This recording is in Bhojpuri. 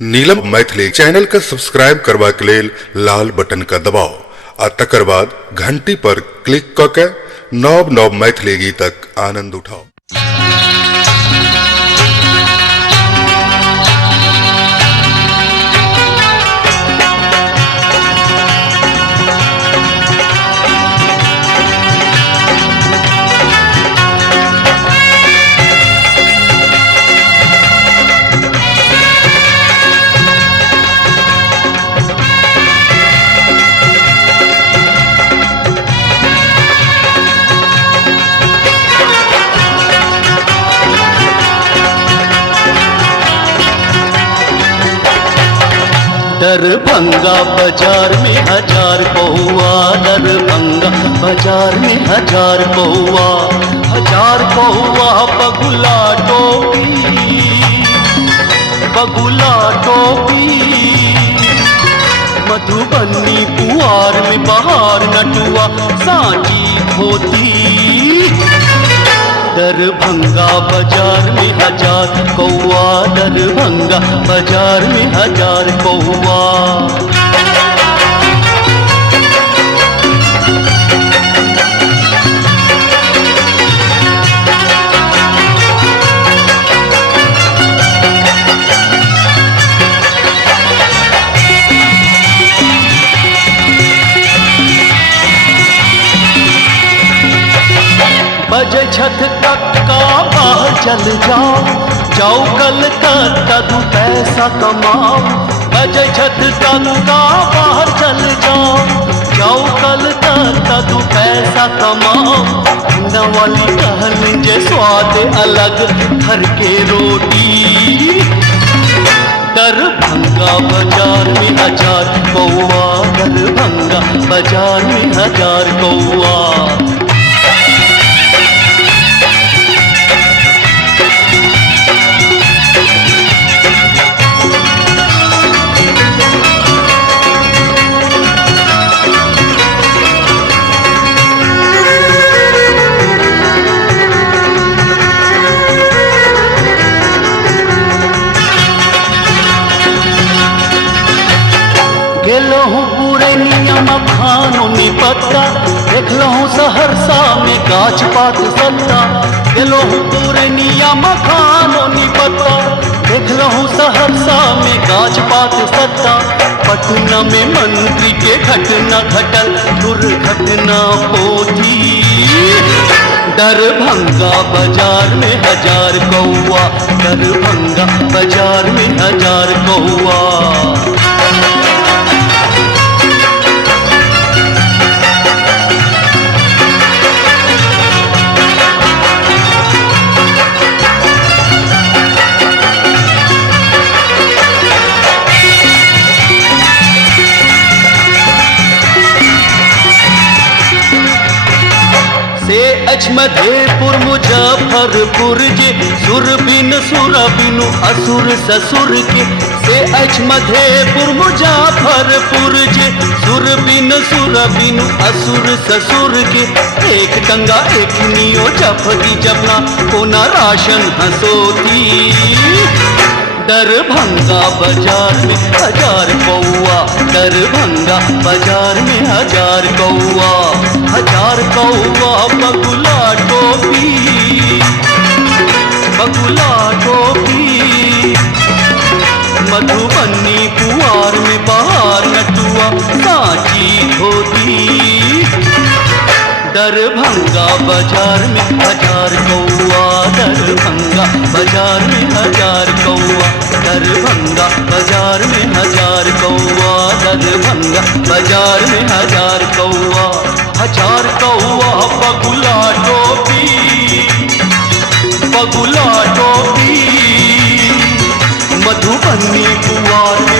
नीलम मैथिली चैनल का सब्सक्राइब करबा के लेल लाल बटन का दबाव आ तकर बाद घंटी पर क्लिक क के नव नव मैथिली गीतक आनंद उठाओ। दरभंगा बाजार में हजार पौआ, दरभंगा बाजार में हजार पौआ, हजार पौआ बगुला टोपी, बगुला टोपी। मधुबनी पुआर में बहार नटुआ सांची धोती। दरभंगा बाजार में हजार कौआ, दरभंगा बाजार में हजार कौआ। बजे छत कक्का बाहर चल जाओ, जाओ कलकत्ता दो पैसा कमाओ। बजे छत कक्का बाहर चल जाओ, जाओ कलकत्ता दो पैसा कमाओ। न वाली कहन जे स्वाद अलग घर के रोटी। दरभंगा बाजार में हजार कौआ, दरभंगा बाजार में हजार कौआ। गेलहूँ पूरे नियम खानो निपत्ता, देखलहूँ सहरसा में गाछ पात सत्ता। गेलहूँ पूरे नियम खानो निपत्ता, देखलहूँ सहरसा में गाछ पात सत्ता। पटना में मंत्री के घटना घटल, दुर्घटना पोथी। दरभंगा बाजार में हजार कौआ, दरभंगा बाजार में हजार कौआ। मधेपुर मुजफ्फरपुर जे सुर बिन सुर बिनु असुर ससुर के। से मधेपुर मुजफ्फरपुर जे सुर बिन सुर बिनु असुर ससुर के। एक टंगा एक नियो जफती जपना कोना राशन हसोती। दरभंगा बाजार में हजार कौआ, दरभंगा बाजार में हजार कौआ। हजार कौआ बगुला टोपी, बगुला टोपी। मधुबनी पुआर में बहार नटुआ सांची धोती। दरभंगा बाजार में हजार कौआ, दरभंगा बाजार में हजार कौआ। दरभंगा बाजार में हजार कौआ, दरभंगा बाजार में हजार कौआ। हजार कौआ बगुला टोपी, बगुला टोपी। मधुबनी पुआर में